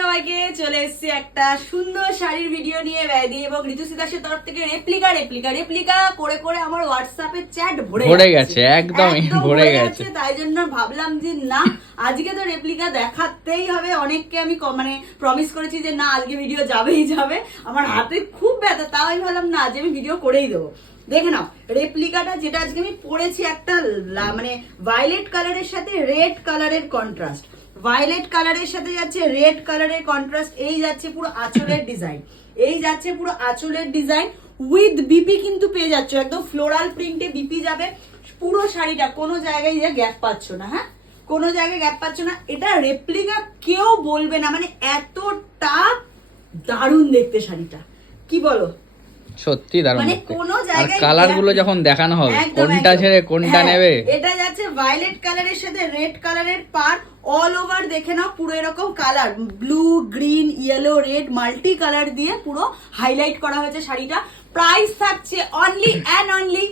সবাইকে চলে এসেছি একটা সুন্দর শাড়ির ভিডিও নিয়ে ব্যাদি এবং ঋতুসী দাসের তরফ থেকে রেপ্লিকা রেপ্লিকা রেপ্লিকা করে করে আমার হোয়াটসঅ্যাপে চ্যাট ভরে ভরে গেছে, একদমই ভরে গেছে। তাই জন্য ভাবলাম যে না আজকে তো রেপ্লিকা দেখাতেই হবে অনেককে আমি মানে প্রমিস করেছি যে না আজকে ভিডিও যাবেই যাবে। আমার হাতে খুব ব্যথা তাও আমি ভাবলাম না আজ আমি ভিডিও করেই দেবো। দেখে নাও রেপ্লিকাটা যেটা আজকে আমি পরেছি একটা মানে ভায়োলেট কালারের সাথে রেড কালারের কন্ট্রাস্ট ভায়োলেট কালারের সাথে যাচ্ছে রেড কালারের কন্ট্রাস্ট এই যাচ্ছে পুরো আঁচলের ডিজাইন এই যাচ্ছে পুরো আঁচলের ডিজাইন উইথ বিপি কিন্তু পেয়ে যাচ্ছ। একদম ফ্লোরাল প্রিন্টে বিপি যাবে। পুরো শাড়িটা কোনো জায়গায় গ্যাপ পাচ্ছ না হ্যাঁ? কোনো জায়গায় গ্যাপ পাচ্ছ না। এটা রেপ্লিকা কেউ বলবে না। মানে এতটা দারুণ দেখতে শাড়িটা। কি বলো? সত্যি দারুণ মানে আর কালারগুলো যখন দেখানো হবে কোনটা ছেড়ে কোনটা হ্যাঁ, নেবে? এটা যাচ্ছে ভায়োলেট কালারের সাথে রেড কালারের পার অল ওভার দেখে নাও পুরো এরকম colour blue green yellow red multi colour দিয়ে পুরো হাইলাইট করা হয়েছে শাড়িটা। প্রাইস থাকছে only and only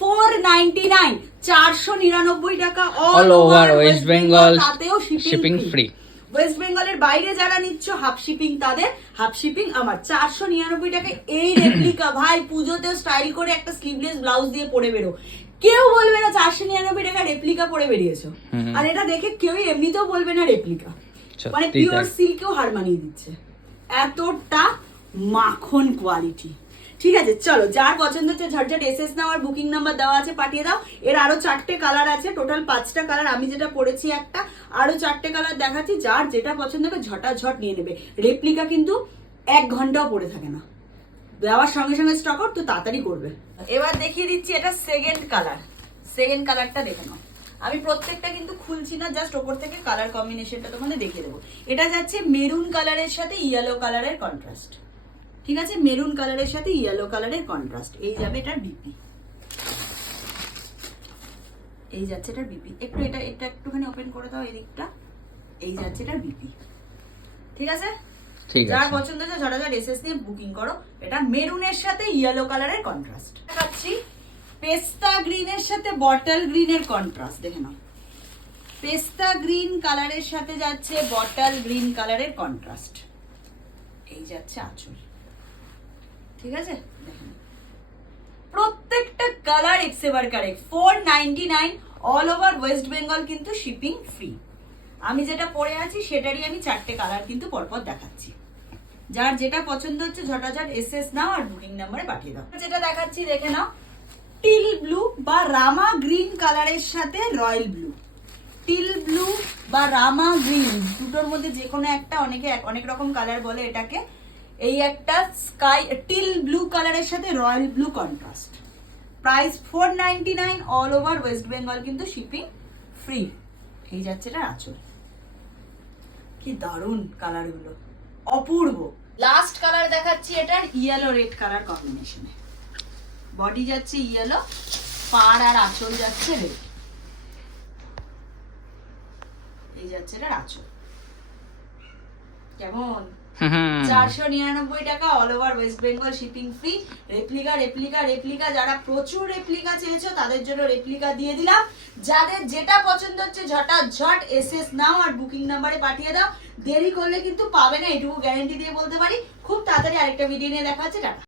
four ninety nine চারশো নিরানব্বই টাকা অল ওভার ওয়েস্ট বেঙ্গল তাতেও শিপিং ফ্রি ওয়েস্ট বেঙ্গলের বাইরে যারা নিচ্ছ হাফ শিপিং তাদের হাফ শিপিং আমার। চারশো নিরানব্বই টাকা এই রেপ্লিকা ভাই পুজোতে স্টাইল করে একটা স্লিভলেস ব্লাউজ দিয়ে পরে বেরো। কেউ বলবে না চারশো নিরানব্বই টাকা রেপ্লিকা পরে বেরিয়েছো। আর এটা দেখে কেউই এমনিতেও বলবে না রেপ্লিকা মানে পিওর সিল্কেও হার মানিয়ে দিচ্ছে। এতটা মাখন কোয়ালিটি ঠিক আছে, চলো, যার পছন্দ হচ্ছে ঝটঝট এসএস নাও আর বুকিং নাম্বার দেওয়া আছে, পাঠিয়ে দাও। এর আরও চারটে কালার আছে টোটাল পাঁচটা কালার আমি যেটা পড়েছি একটা, আরও চারটে কালার দেখাচ্ছি, যার যেটা পছন্দ হবে ঝটাঝট নিয়ে নেবে। রেপ্লিকা কিন্তু এক ঘন্টাও পড়ে থাকে না। দেওয়ার সঙ্গে সঙ্গে স্টক আউট তো তাড়াতাড়ি করবে। এবার দেখিয়ে দিচ্ছি এটা সেকেন্ড কালার সেকেন্ড কালারটা দেখে নাও। আমি প্রত্যেকটা কিন্তু খুলছি না জাস্ট ওপর থেকে কালার কম্বিনেশনটা তোমাদের দেখিয়ে দেবো। এটা যাচ্ছে মেরুন কালারের সাথে ইয়েলো কালারের কন্ট্রাস্ট ঠিক আছে? মেরুন কালারের সাথে ইয়েলো কালারের কন্ট্রাস্ট এই যাবে এটার বিপি এই যাচ্ছে এটার বিপি একটু এটা এটা একটুখানি ওপেন করে দাও এই দিকটা এই যাচ্ছে এটার বিপি ঠিক আছে? যার পছন্দ হচ্ছে ঝটাঝট এসএস দিয়ে বুকিং করো। এটা মেরুনের সাথে ইয়েলো কালারের কন্ট্রাস্ট দেখাচ্ছি। পেস্তা গ্রিনের সাথে বটল গ্রিনের কন্ট্রাস্ট দেখে নাও। পেস্তা গ্রিন কালারের সাথে যাচ্ছে বটল গ্রিন কালারের কন্ট্রাস্ট এই যাচ্ছে আঁচল। ঠিক আছে? প্রত্যেকটা colour এক্সেবার correct four ninety nine all over West Bengal কিন্তু শিপিং ফ্রি আমি যেটা পরে আছি, সেটারই আমি চারটে কালার কিন্তু পরপর দেখাচ্ছি। যার যেটা পছন্দ হচ্ছে, ঝটাঝট এস এস নাও আর বুকিং নাম্বারে পাঠিয়ে দাও। যেটা দেখাচ্ছি, দেখে নাও। টিল ব্লু বা রামা গ্রিন কালারের সাথে রয়্যাল ব্লু টিল ব্লু বা রামা গ্রিন দুটোর মধ্যে যে কোনো একটা, অনেকে অনেক রকম কালার বলে এটাকে। এই একটা স্কাই টিল ব্লু কালারের সাথে royal blue contrast price four ninety nine all over West Bengal কিন্তু শিপিং ফ্রি এই যাচ্ছে এটা আচল। কি দারুণ কালারগুলো অপূর্ব। লাস্ট কালার দেখাচ্ছি এটার ইয়েলো রেড কালার কম্বিনেশনে বডি যাচ্ছে ইয়েলো পাড় আর আঁচল যাচ্ছে রেড এই যাচ্ছে এটার আঁচল। কেমন। চারশো নিরানব্বই টাকা all over West Bengal shipping free replica replica replica যারা প্রচুর রেপ্লিকা চেয়েছো, তাদের জন্য রেপ্লিকা দিয়ে দিলাম। যাদের যেটা পছন্দ হচ্ছে ঝটা ঝট এস এস নাও আর বুকিং নাম্বারে পাঠিয়ে দাও। দেরি করলে কিন্তু পাবে না, এটুকু গ্যারেন্টি দিয়ে বলতে পারি। খুব তাড়াতাড়ি আরেকটা ভিডিও নিয়ে দেখা হচ্ছে, টাটা।